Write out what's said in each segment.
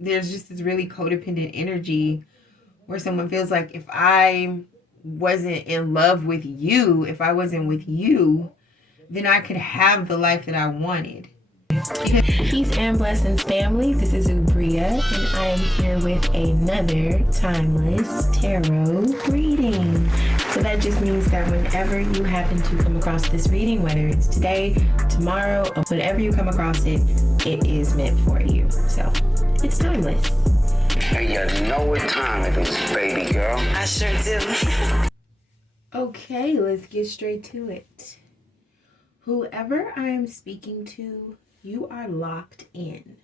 there's just this really codependent energy where someone feels like if I wasn't in love with you, if I wasn't with you, then I could have the life that I wanted. Peace and blessings, family. This is Ubria, and I am here with another timeless tarot reading. So that just means that whenever you happen to come across this reading, whether it's today, tomorrow, or whenever you come across it, it is meant for you. So it's timeless. Hey, you know what time it is, baby girl. I sure do. Okay, let's get straight to it. Whoever I am speaking to, you are locked in.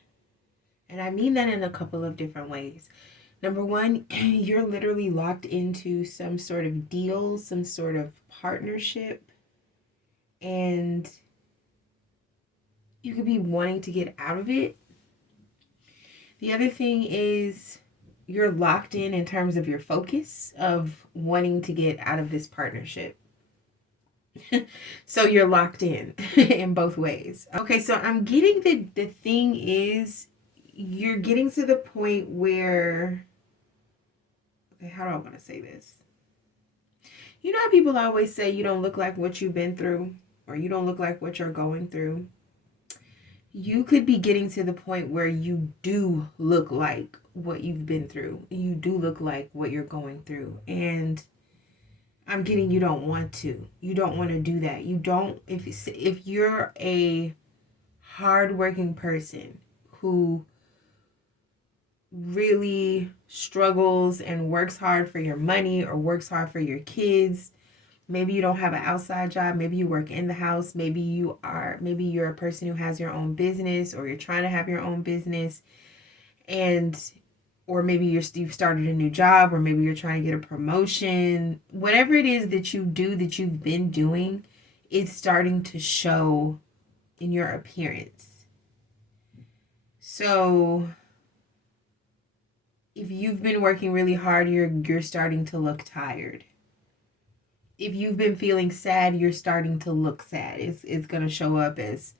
And I mean that in a couple of different ways. Number one, you're literally locked into some sort of deal, some sort of partnership, and you could be wanting to get out of it. The other thing is you're locked in terms of your focus of wanting to get out of this partnership. So you're locked in both ways. Okay, so I'm getting the thing is you're getting to the point where, okay, how do I want to say this? You know how people always say you don't look like what you've been through, or you don't look like what you're going through? You could be getting to the point where you do look like what you've been through. You do look like what you're going through. And I'm getting you don't want to. You don't want to do that. You don't, if you're a hardworking person who really struggles and works hard for your money or works hard for your kids, maybe you don't have an outside job, maybe you work in the house, maybe you're a person who has your own business, or you're trying to have your own business, or maybe you've started a new job, or maybe you're trying to get a promotion. Whatever it is that you do, that you've been doing, it's starting to show in your appearance. So if you've been working really hard, you're starting to look tired. If you've been feeling sad, you're starting to look sad. It's going to show up as,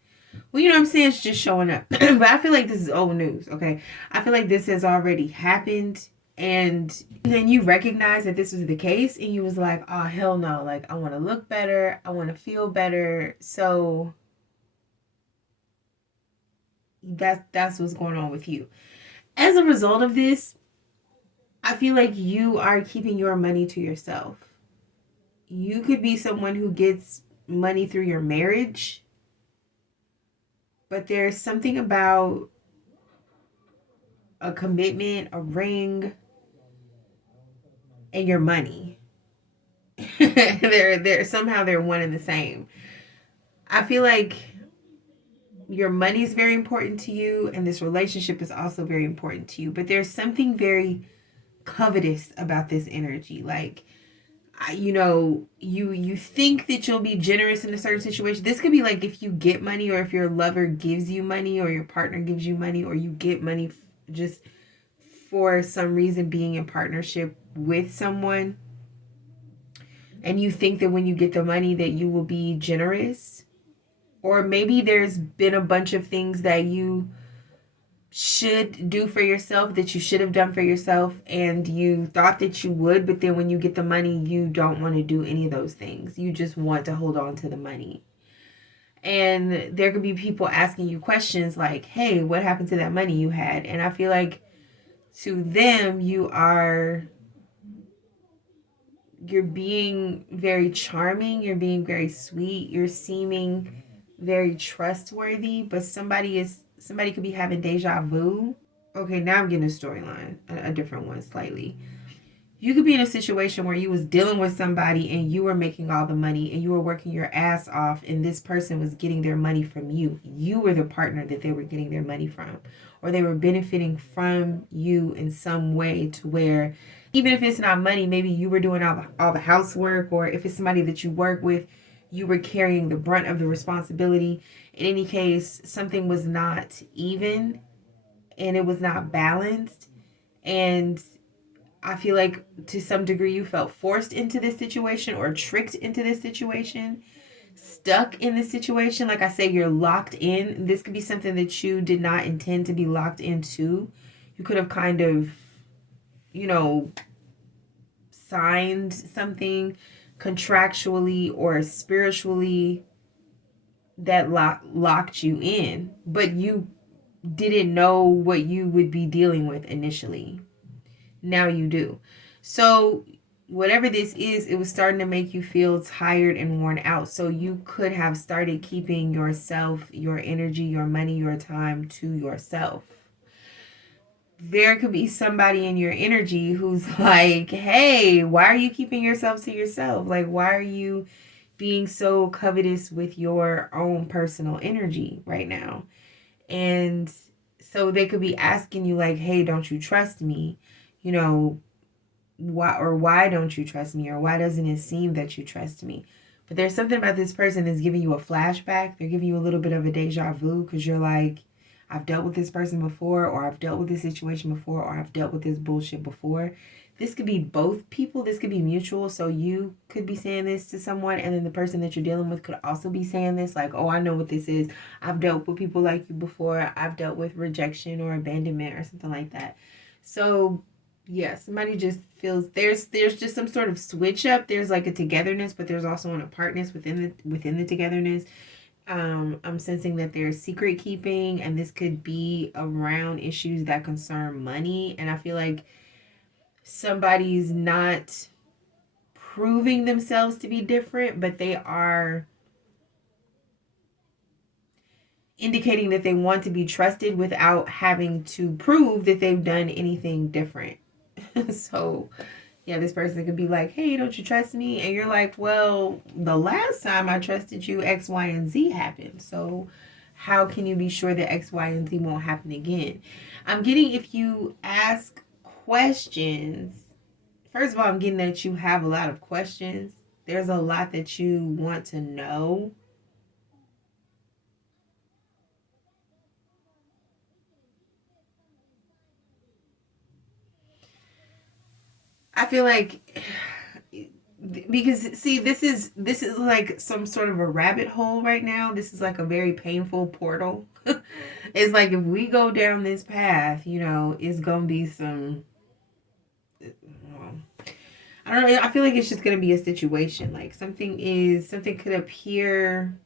well, you know what I'm saying? It's just showing up. But I feel like this is old news, okay? I feel like this has already happened. And then you recognize that this was the case. And you was like, oh, hell no. Like, I want to look better. I want to feel better. So that's what's going on with you. As a result of this, I feel like you are keeping your money to yourself. You could be someone who gets money through your marriage. But there's something about a commitment, a ring, and your money. they're somehow they're one and the same. I feel like your money is very important to you, and this relationship is also very important to you. But there's something very covetous about this energy. Like, you think that you'll be generous in a certain situation. This could be like if you get money, or if your lover gives you money, or your partner gives you money, or you get money just for some reason being in partnership with someone, and you think that when you get the money that you will be generous. Or maybe there's been a bunch of things that you should do for yourself, that you should have done for yourself, and you thought that you would, but then when you get the money, you don't want to do any of those things. You just want to hold on to the money. And there could be people asking you questions like, hey, what happened to that money you had? And I feel like to them, you're being very charming, you're being very sweet, you're seeming very trustworthy, but somebody could be having deja vu. Okay, now I'm getting a storyline, a different one slightly. You could be in a situation where you was dealing with somebody and you were making all the money and you were working your ass off, and this person was getting their money from you. You were the partner that they were getting their money from, or they were benefiting from you in some way, to where even if it's not money, maybe you were doing all the housework, or if it's somebody that you work with, you were carrying the brunt of the responsibility. In any case, something was not even, and it was not balanced. And I feel like to some degree you felt forced into this situation, or tricked into this situation, stuck in this situation. Like I say, you're locked in. This could be something that you did not intend to be locked into. You could have kind of, you know, signed something contractually or spiritually that locked you in, but you didn't know what you would be dealing with initially. Now you do. So whatever this is, it was starting to make you feel tired and worn out. So you could have started keeping yourself, your energy, your money, your time to yourself. There could be somebody in your energy who's like, hey, why are you keeping yourself to yourself? Like, why are you being so covetous with your own personal energy right now? And so they could be asking you like, hey, don't you trust me? You know, why don't you trust me? Or why doesn't it seem that you trust me? But there's something about this person that's giving you a flashback. They're giving you a little bit of a deja vu because you're like, I've dealt with this person before, or I've dealt with this situation before, or I've dealt with this bullshit before. This could be both people. This could be mutual. So you could be saying this to someone, and then the person that you're dealing with could also be saying this. Like, oh, I know what this is. I've dealt with people like you before. I've dealt with rejection or abandonment or something like that. So yeah, somebody just feels there's just some sort of switch up. There's like a togetherness, but there's also an apartness within the togetherness. I'm sensing that there's secret keeping, and this could be around issues that concern money. And I feel like somebody's not proving themselves to be different, but they are indicating that they want to be trusted without having to prove that they've done anything different. So yeah, this person could be like, hey, don't you trust me? And you're like, well, the last time I trusted you, X, Y, and Z happened. So how can you be sure that X, Y, and Z won't happen again? I'm getting, if you ask questions, first of all, I'm getting that you have a lot of questions. There's a lot that you want to know. I feel like, because see, this is like some sort of a rabbit hole right now. This is like a very painful portal. It's like if we go down this path, you know, it's gonna be some, well, I don't know, I feel like it's just gonna be a situation. Like something could appear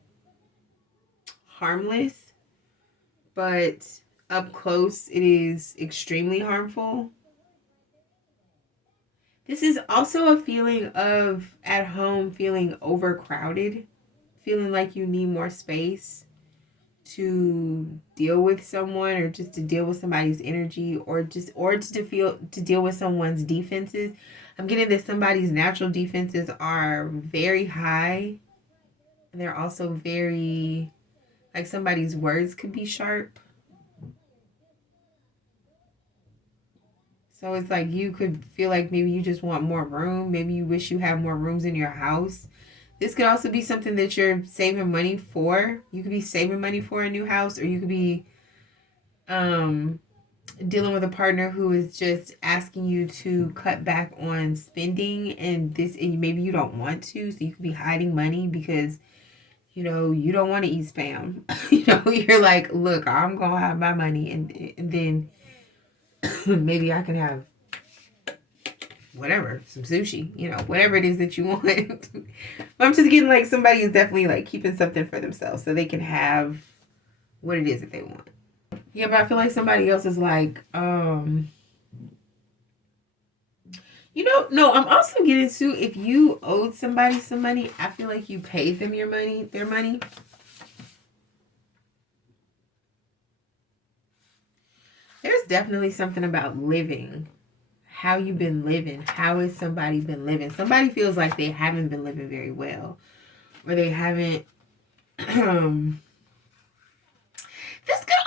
harmless, but up close it is extremely harmful. This is also a feeling of at home feeling overcrowded, feeling like you need more space to deal with someone, or just to deal with somebody's energy, or to deal with someone's defenses. I'm getting that somebody's natural defenses are very high, and they're also very, like, somebody's words could be sharp. So it's like you could feel like maybe you just want more room. Maybe you wish you had more rooms in your house. This could also be something that you're saving money for. You could be saving money for a new house, or you could be um, dealing with a partner who is just asking you to cut back on spending, and maybe you don't want to, so you could be hiding money because you know you don't want to eat spam. You know, you're like, look, I'm gonna have my money, and then maybe I can have whatever, some sushi, you know, whatever it is that you want. But I'm just getting like somebody is definitely like keeping something for themselves so they can have what it is that they want. Yeah, but I feel like somebody else is like, you know, no, I'm also getting to, if you owed somebody some money, I feel like you paid them their money. There's definitely something about living. How you been living? How has somebody been living? Somebody feels like they haven't been living very well, or they haven't. This could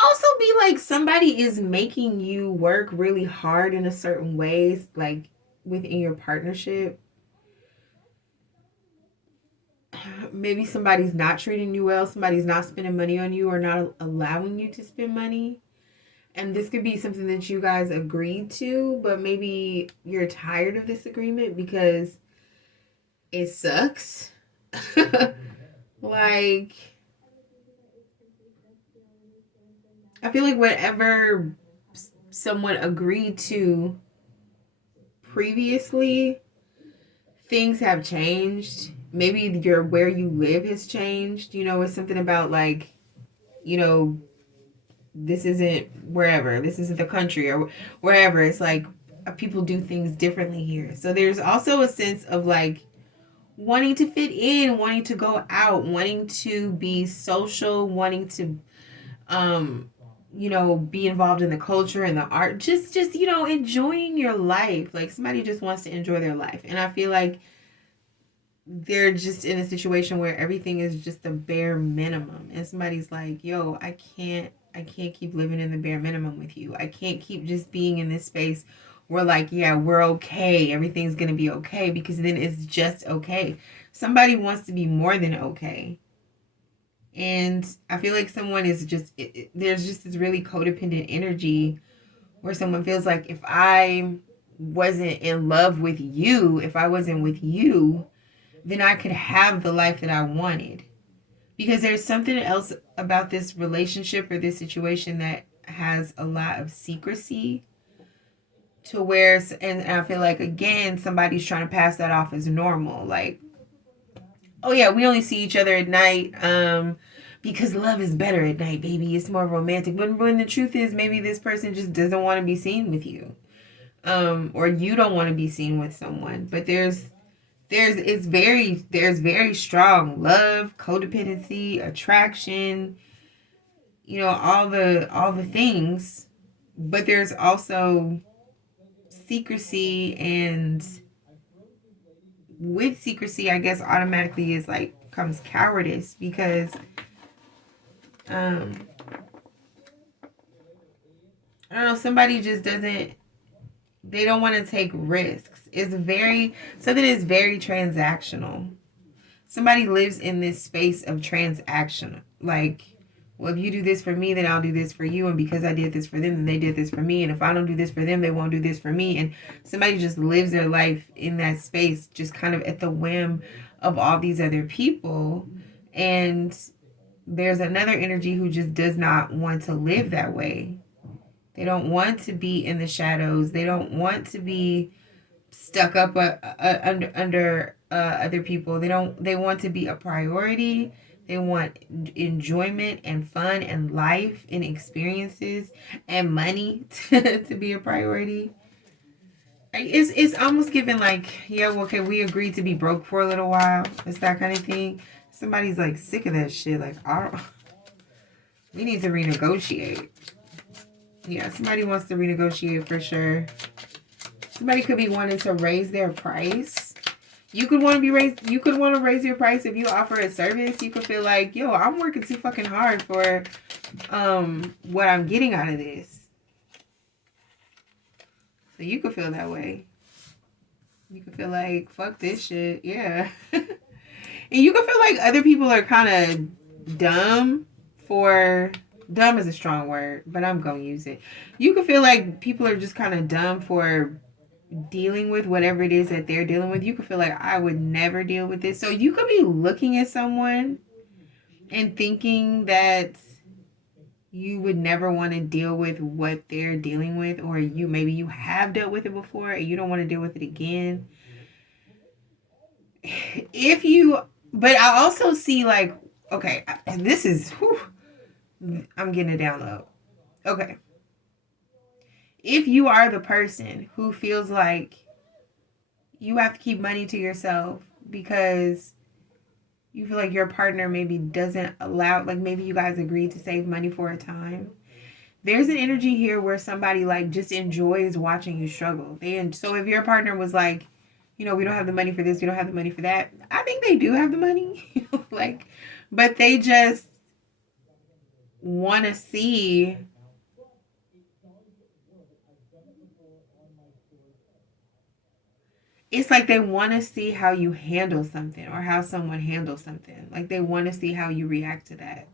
also be like somebody is making you work really hard in a certain ways, like within your partnership. Maybe somebody's not treating you well. Somebody's not spending money on you, or not allowing you to spend money. And this could be something that you guys agreed to, but maybe you're tired of this agreement because it sucks. Like, I feel like whatever someone agreed to previously, things have changed. Maybe your where you live has changed. You know, it's something about like, you know, this isn't wherever, this isn't the country or wherever. It's like people do things differently here. So there's also a sense of like wanting to fit in, wanting to go out, wanting to be social, wanting to you know, be involved in the culture and the art, just you know, enjoying your life. Like somebody just wants to enjoy their life. And I feel like they're just in a situation where everything is just the bare minimum, and somebody's like, yo, I can't keep living in the bare minimum with you. I can't keep just being in this space where like, yeah, we're okay, everything's gonna be okay, because then it's just okay. Somebody wants to be more than okay. And I feel like someone is just there's just this really codependent energy where someone feels like, if I wasn't in love with you, if I wasn't with you, then I could have the life that I wanted. Because there's something else about this relationship or this situation that has a lot of secrecy, to where, and I feel like, again, somebody's trying to pass that off as normal. Like, oh yeah, we only see each other at night because love is better at night, baby. It's more romantic. When the truth is, maybe this person just doesn't want to be seen with you. Or you don't want to be seen with someone. But there's very strong love, codependency, attraction, you know, all the things. But there's also secrecy, and with secrecy, I guess automatically is like comes cowardice, because I don't know, somebody just doesn't, they don't want to take risks. It's very, something is very transactional. Somebody lives in this space of transaction. Like, well, if you do this for me, then I'll do this for you. And because I did this for them, then they did this for me. And if I don't do this for them, they won't do this for me. And somebody just lives their life in that space, just kind of at the whim of all these other people. And there's another energy who just does not want to live that way. They don't want to be in the shadows. They don't want to be stuck up under other people. They want to be a priority. They want enjoyment and fun and life and experiences and money to be a priority. It's almost given like, yeah, well, okay, we agreed to be broke for a little while. It's that kind of thing. Somebody's like sick of that shit. Like, we need to renegotiate. Yeah, somebody wants to renegotiate for sure. Somebody could be wanting to raise their price. You could want to raise your price if you offer a service. You could feel like, yo, I'm working too fucking hard for what I'm getting out of this. So you could feel that way. You could feel like, fuck this shit. Yeah. And you could feel like other people are kind of dumb for... Dumb is a strong word, but I'm going to use it. You could feel like people are just kind of dumb for dealing with whatever it is that they're dealing with. You could feel like, I would never deal with this. So you could be looking at someone and thinking that you would never want to deal with what they're dealing with, or maybe you have dealt with it before and you don't want to deal with it again. But I also see like, okay, this is, whew, I'm getting it down low. Okay. If you are the person who feels like you have to keep money to yourself because you feel like your partner maybe doesn't allow, like maybe you guys agreed to save money for a time, there's an energy here where somebody like just enjoys watching you struggle. So if your partner was like, you know, we don't have the money for this, we don't have the money for that, I think they do have the money. Like, but they just want to see it's like they want to see how you handle something or how someone handles something. Like they want to see how you react to that.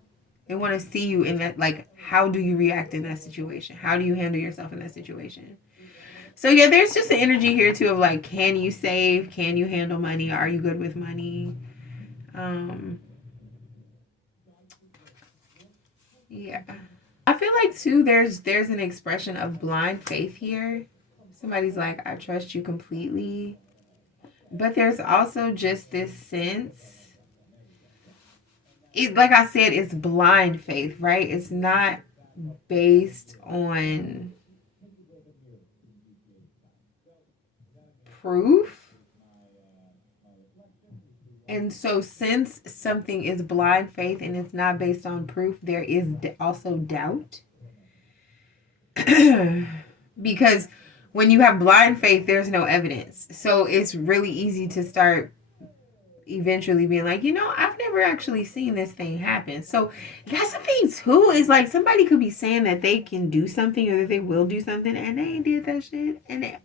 They want to see you in that, like, how do you react in that situation? How do you handle yourself in that situation? So yeah, there's just an energy here too of like, can you save? Can you handle money? Are you good with money? Yeah. I feel like too there's an expression of blind faith here. Somebody's like, I trust you completely. But there's also just this sense, it, like I said, it's blind faith, right? It's not based on proof. And so since something is blind faith and it's not based on proof, there is also doubt. Because when you have blind faith, there's no evidence. So it's really easy to start eventually being like, you know, I've never actually seen this thing happen. So that's the thing too, is like somebody could be saying that they can do something or that they will do something and they ain't did that shit. And they,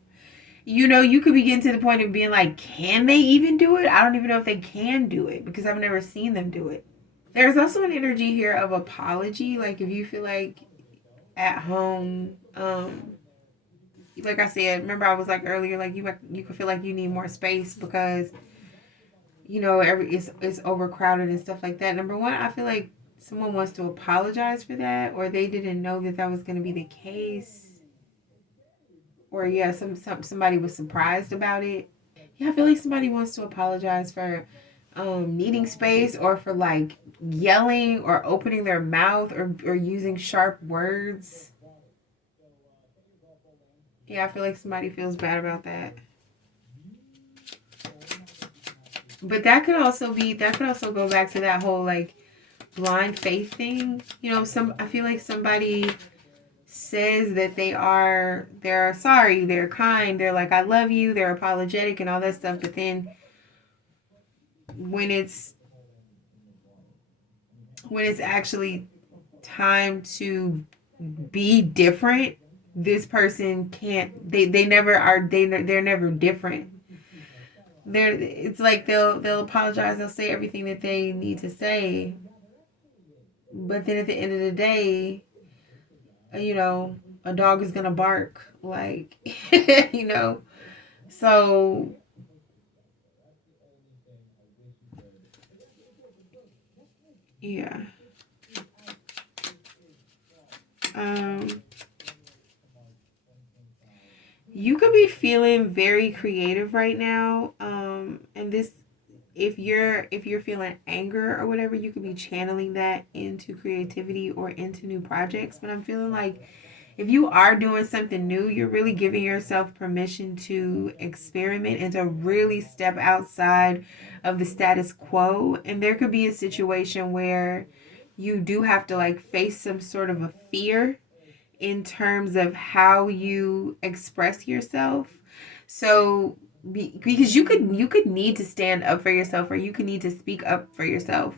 you know, you could be getting to the point of being like, can they even do it? I don't even know if they can do it because I've never seen them do it. There's also an energy here of apology. Like if you feel like at home, like I said, remember I was like earlier, like you could feel like you need more space because, you know, it's overcrowded and stuff like that. Number one, I feel like someone wants to apologize for that, or they didn't know that was going to be the case. Or yeah, somebody was surprised about it. Yeah, I feel like somebody wants to apologize for needing space or for like yelling or opening their mouth or using sharp words. Yeah, I feel like somebody feels bad about that. But that could also go back to that whole like blind faith thing. You know, I feel like somebody says that they're sorry, they're kind, they're like, I love you, they're apologetic and all that stuff, but then when it's actually time to be different, this person can't, they're never different. It's like they'll apologize, they'll say everything that they need to say, but then at the end of the day, you know, a dog is gonna bark, like, you know, so yeah. You could be feeling very creative right now, and this, if you're feeling anger or whatever, you could be channeling that into creativity or into new projects. But I'm feeling like if you are doing something new, you're really giving yourself permission to experiment and to really step outside of the status quo. And there could be a situation where you do have to like face some sort of a fear in terms of how you express yourself. So because you could need to stand up for yourself, or you could need to speak up for yourself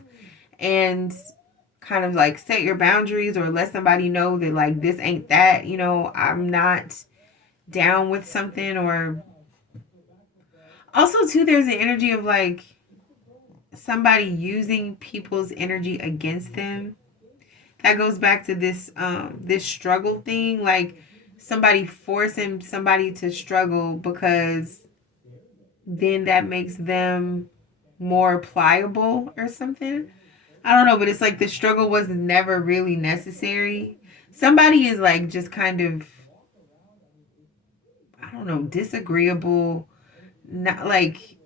and kind of like set your boundaries or let somebody know that like this ain't that, you know, I'm not down with something. Or also too, there's an energy of like somebody using people's energy against them. That goes back to this struggle thing, like somebody forcing somebody to struggle because then that makes them more pliable or something. I don't know, but it's like the struggle was never really necessary. Somebody is like just kind of, I don't know, disagreeable. Not like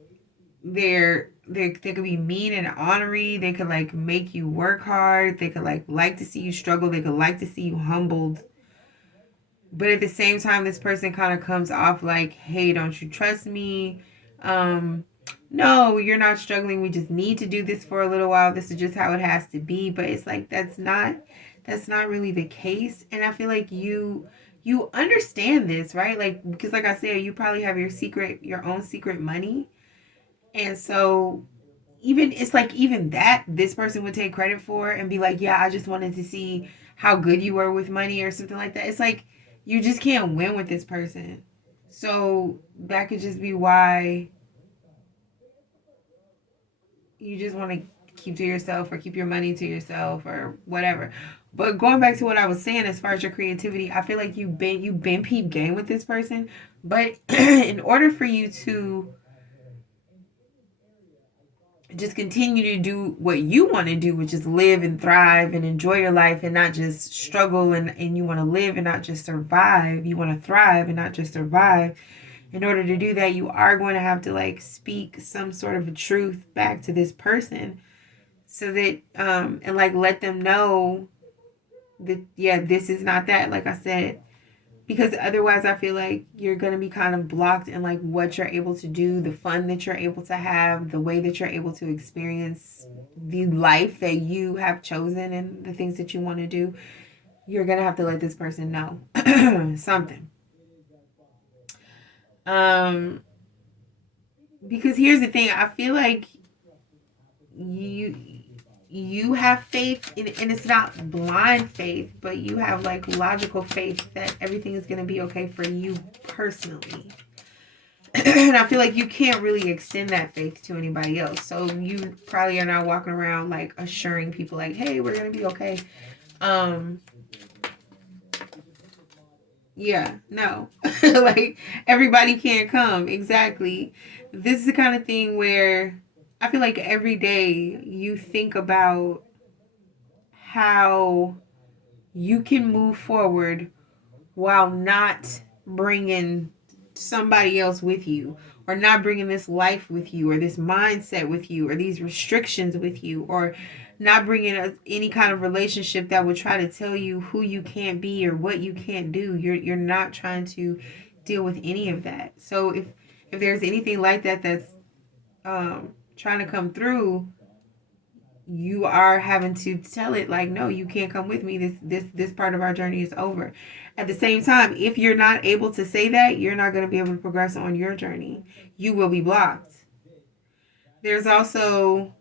they could be mean and ornery. They could like make you work hard. They could like to see you struggle. They could like to see you humbled. But at the same time, this person kind of comes off like, hey, don't you trust me? No, you're not struggling. We just need to do this for a little while. This is just how it has to be. But it's like that's not really the case. And I feel like you understand this, right? Like, because like I said, you probably have your own secret money. And so it's like even that this person would take credit for and be like, yeah, I just wanted to see how good you were with money or something like that. It's like you just can't win with this person. So that could just be why you just want to keep to yourself or keep your money to yourself or whatever. But going back to what I was saying, as far as your creativity, I feel like you've been peep game with this person. But in order for you to just continue to do what you want to do, which is live and thrive and enjoy your life and not just struggle, and you want to live and not just survive. You want to thrive and not just survive. In order to do that, you are going to have to like speak some sort of a truth back to this person, so that and like let them know that, yeah, this is not that, like I said, because otherwise I feel like you're going to be kind of blocked in like what you're able to do, the fun that you're able to have, the way that you're able to experience the life that you have chosen and the things that you want to do. You're going to have to let this person know something. Because here's the thing, I feel like you have faith and it's not blind faith, but you have like logical faith that everything is going to be okay for you personally. And I feel like you can't really extend that faith to anybody else. So you probably are not walking around like assuring people like, hey, we're going to be okay. Yeah, no. Like everybody can't come. Exactly. This is the kind of thing where I feel like every day you think about how you can move forward while not bringing somebody else with you, or not bringing this life with you, or this mindset with you, or these restrictions with you, or not bringing any kind of relationship that would try to tell you who you can't be or what you can't do. You're not trying to deal with any of that. So if there's anything like that that's trying to come through, you are having to tell it like, no, you can't come with me. This part of our journey is over. At the same time, if you're not able to say that, you're not going to be able to progress on your journey. You will be blocked. There's also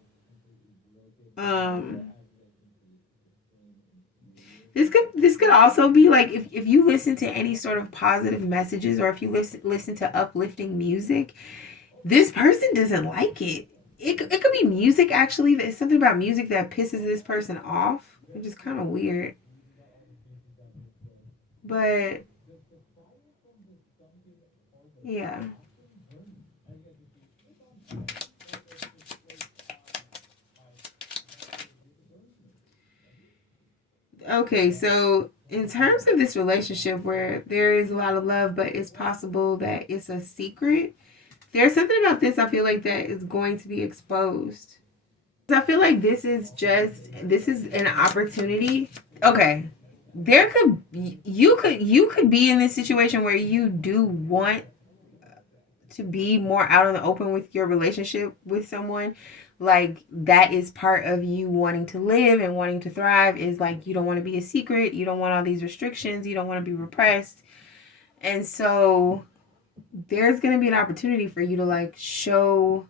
this could also be like, if you listen to any sort of positive messages, or if you listen to uplifting music, this person doesn't like it. It could be music, actually. There's something about music that pisses this person off, which is kind of weird. But yeah. Okay, so in terms of this relationship where there is a lot of love, but it's possible that it's a secret, there's something about this I feel like that is going to be exposed. I feel like this is an opportunity. Okay. You could be in this situation where you do want to be more out in the open with your relationship with someone. Like that is part of you wanting to live and wanting to thrive, is like you don't want to be a secret, you don't want all these restrictions, you don't want to be repressed. And so there's going to be an opportunity for you to like show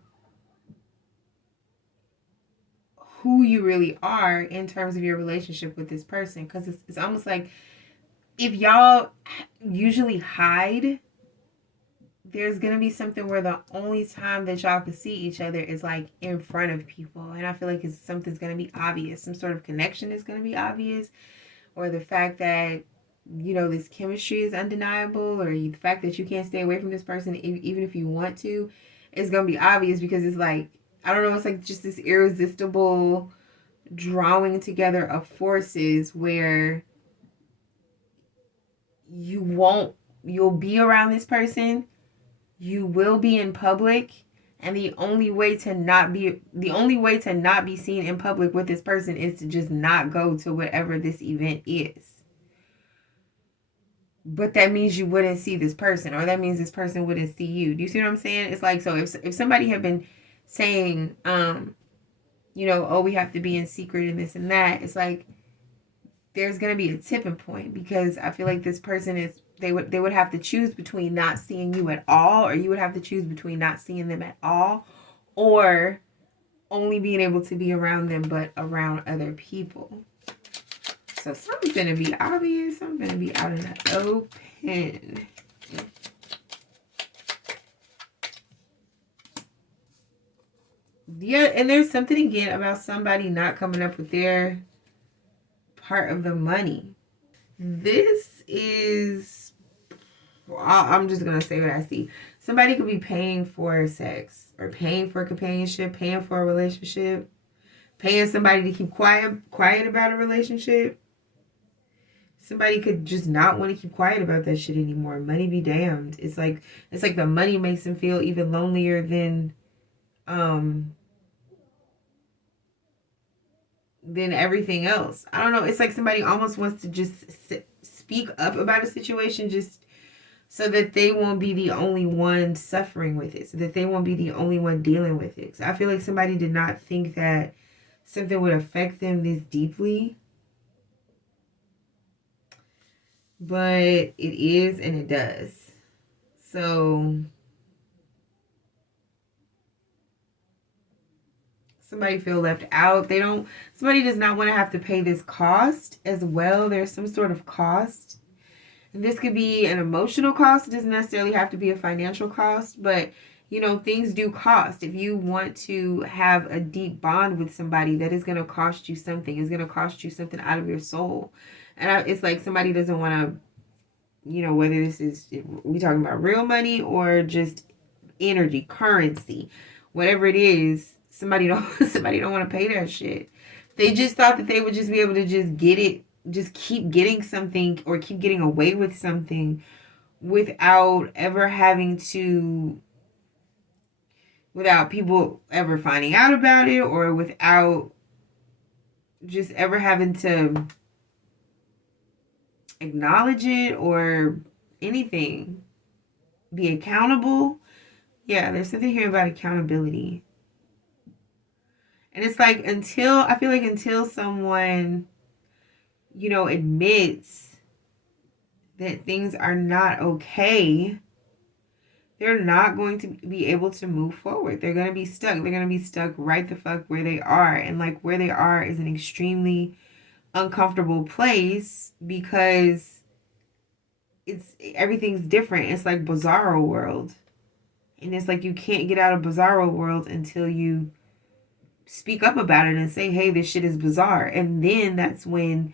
who you really are in terms of your relationship with this person, because it's almost like if y'all usually hide, there's gonna be something where the only time that y'all can see each other is like in front of people, and I feel like something's gonna be obvious, some sort of connection is gonna be obvious, or the fact that this chemistry is undeniable, or the fact that you can't stay away from this person even if you want to, is gonna be obvious, because it's like, I don't know, it's like just this irresistible drawing together of forces where you'll be around this person, you will be in public, and the only way to not be seen in public with this person is to just not go to whatever this event is. But that means you wouldn't see this person, or that means this person wouldn't see you. Do you see what I'm saying? It's like, so if somebody had been saying, oh, we have to be in secret and this and that, it's like there's going to be a tipping point, because I feel like this person they would have to choose between not seeing you at all, or you would have to choose between not seeing them at all, or only being able to be around them but around other people. So something's going to be obvious. I'm going to be out in the open. Yeah, and there's something again about somebody not coming up with their part of the money. This is Well, I'm just going to say what I see. Somebody could be paying for sex or paying for companionship, paying for a relationship, paying somebody to keep quiet about a relationship. Somebody could just not want to keep quiet about that shit anymore. Money be damned. It's like the money makes them feel even lonelier than everything else. I don't know. It's like somebody almost wants to just speak up about a situation just so that they won't be the only one suffering with it, so that they won't be the only one dealing with it. So I feel like somebody did not think that something would affect them this deeply. But it is, and it does. So somebody feel left out. Somebody does not want to have to pay this cost as well. There's some sort of cost. And this could be an emotional cost. It doesn't necessarily have to be a financial cost, but things do cost. If you want to have a deep bond with somebody, that is going to cost you something. It's going to cost you something out of your soul. And it's like somebody doesn't want to, whether this is, we talking about real money or just energy, currency, whatever it is, somebody don't want to pay that shit. They just thought that they would just be able to just get it, just keep getting something or keep getting away with something without people ever finding out about it, or without just ever having to acknowledge it or anything. Be accountable. Yeah, there's something here about accountability. And it's like until someone, admits that things are not okay, they're not going to be able to move forward. They're going to be stuck. They're going to be stuck right the fuck where they are. And like where they are is an extremely uncomfortable place because everything's different. It's like Bizarro World. And it's like you can't get out of Bizarro World until you speak up about it and say, hey, this shit is bizarre. And then that's when,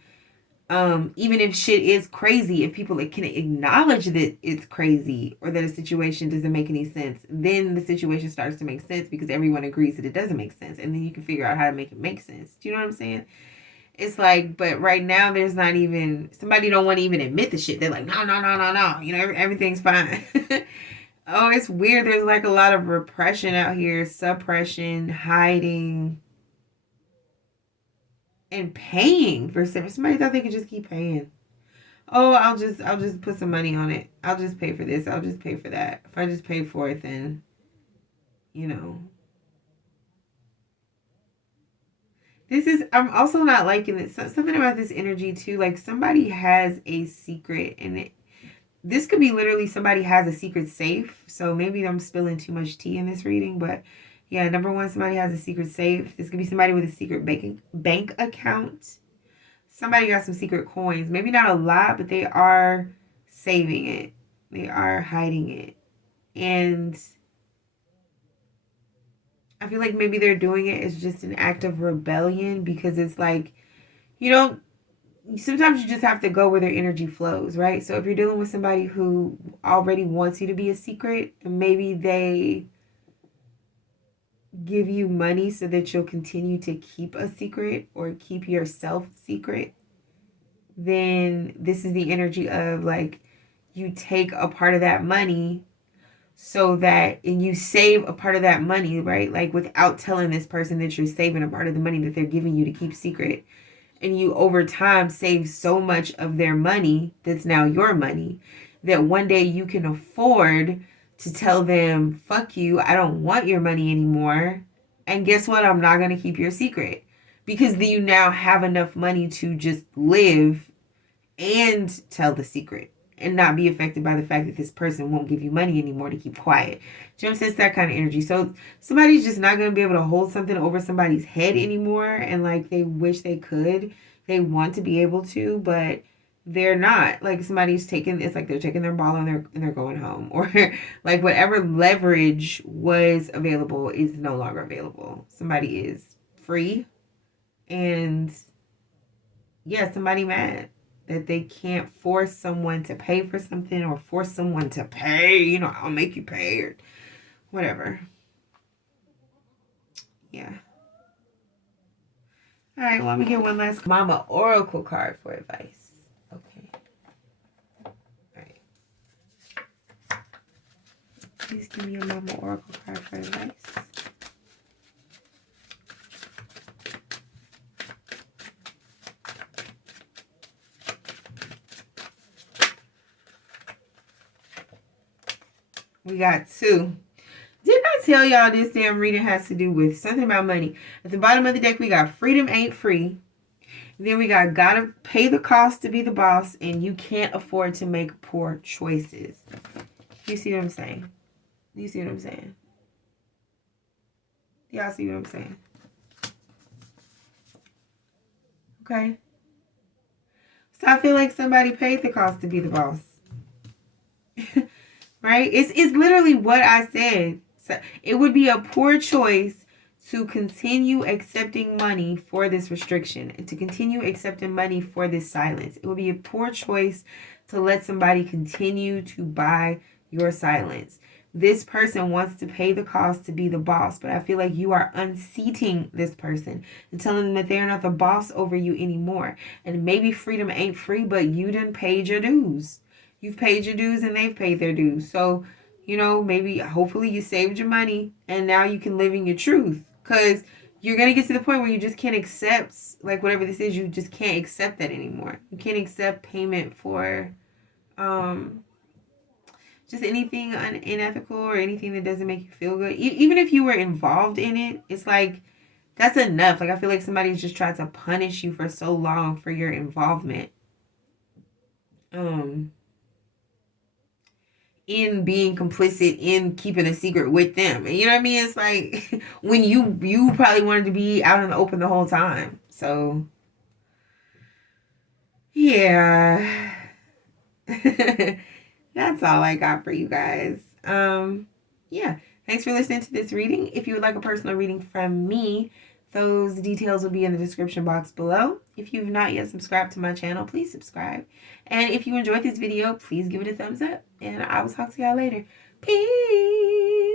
even if shit is crazy, if people can acknowledge that it's crazy or that a situation doesn't make any sense, then the situation starts to make sense because everyone agrees that it doesn't make sense. And then you can figure out how to make it make sense. Do you know what I'm saying? It's like, but right now there's not even, somebody don't want to even admit the shit. They're like, no. Everything's fine. Oh, it's weird. There's like a lot of repression out here, suppression, hiding, and paying for service. Somebody thought they could just keep paying. Oh, I'll just put some money on it. I'll just pay for this. I'll just pay for that. If I just pay for it, then, I'm also not liking it. Something about this energy too. Like somebody has a secret, and this could be literally somebody has a secret safe. So maybe I'm spilling too much tea in this reading, but yeah, number one, somebody has a secret safe. This could be somebody with a secret bank account. Somebody got some secret coins. Maybe not a lot, but they are saving it. They are hiding it. And I feel like maybe they're doing it as just an act of rebellion because it's like, sometimes you just have to go where their energy flows, right? So if you're dealing with somebody who already wants you to be a secret, and maybe they give you money so that you'll continue to keep a secret or keep yourself secret, then this is the energy of like you take a part of that money and you save a part of that money, right? Like without telling this person that you're saving a part of the money that they're giving you to keep secret. And you over time save so much of their money that's now your money that one day you can afford to tell them, fuck you, I don't want your money anymore. And guess what? I'm not going to keep your secret. Because you now have enough money to just live and tell the secret and not be affected by the fact that this person won't give you money anymore to keep quiet. Do you know what I'm saying? It's that kind of energy. So somebody's just not going to be able to hold something over somebody's head anymore. And like they wish they could. They want to be able to, but they're not. Like somebody's it's like they're taking their ball and they're going home. Or like whatever leverage was available is no longer available. Somebody is free. And yeah, somebody mad. that they can't force someone to pay for something or force someone to pay. You know, I'll make you pay or whatever. Yeah. All right, well, let me get one last Mama Oracle card for advice. Okay. All right. Please give me a Mama Oracle card for advice. We got 2. Didn't I tell y'all this damn reading has to do with something about money? At the bottom of the deck, we got freedom ain't free. Then we got gotta pay the cost to be the boss, and you can't afford to make poor choices. You see what I'm saying? You see what I'm saying? Y'all see what I'm saying? Okay. So I feel like somebody paid the cost to be the boss. Right? It's literally what I said. So it would be a poor choice to continue accepting money for this restriction and to continue accepting money for this silence. It would be a poor choice to let somebody continue to buy your silence. This person wants to pay the cost to be the boss, but I feel like you are unseating this person and telling them that they're not the boss over you anymore. And maybe freedom ain't free, but you done paid your dues. You've paid your dues and they've paid their dues. So, you know, maybe hopefully you saved your money and now you can live in your truth. Because you're going to get to the point where you just can't accept, like whatever this is, you just can't accept that anymore. You can't accept payment for just anything unethical or anything that doesn't make you feel good. Even if you were involved in it, it's like, that's enough. Like, I feel like somebody's just tried to punish you for so long for your involvement. In being complicit in keeping a secret with them. And you know what I mean? It's like when you probably wanted to be out in the open the whole time. So yeah. That's all I got for you guys. Yeah. Thanks for listening to this reading. If you would like a personal reading from me, those details will be in the description box below. If you've not yet subscribed to my channel, please subscribe. And if you enjoyed this video, please give it a thumbs up. And I will talk to y'all later. Peace.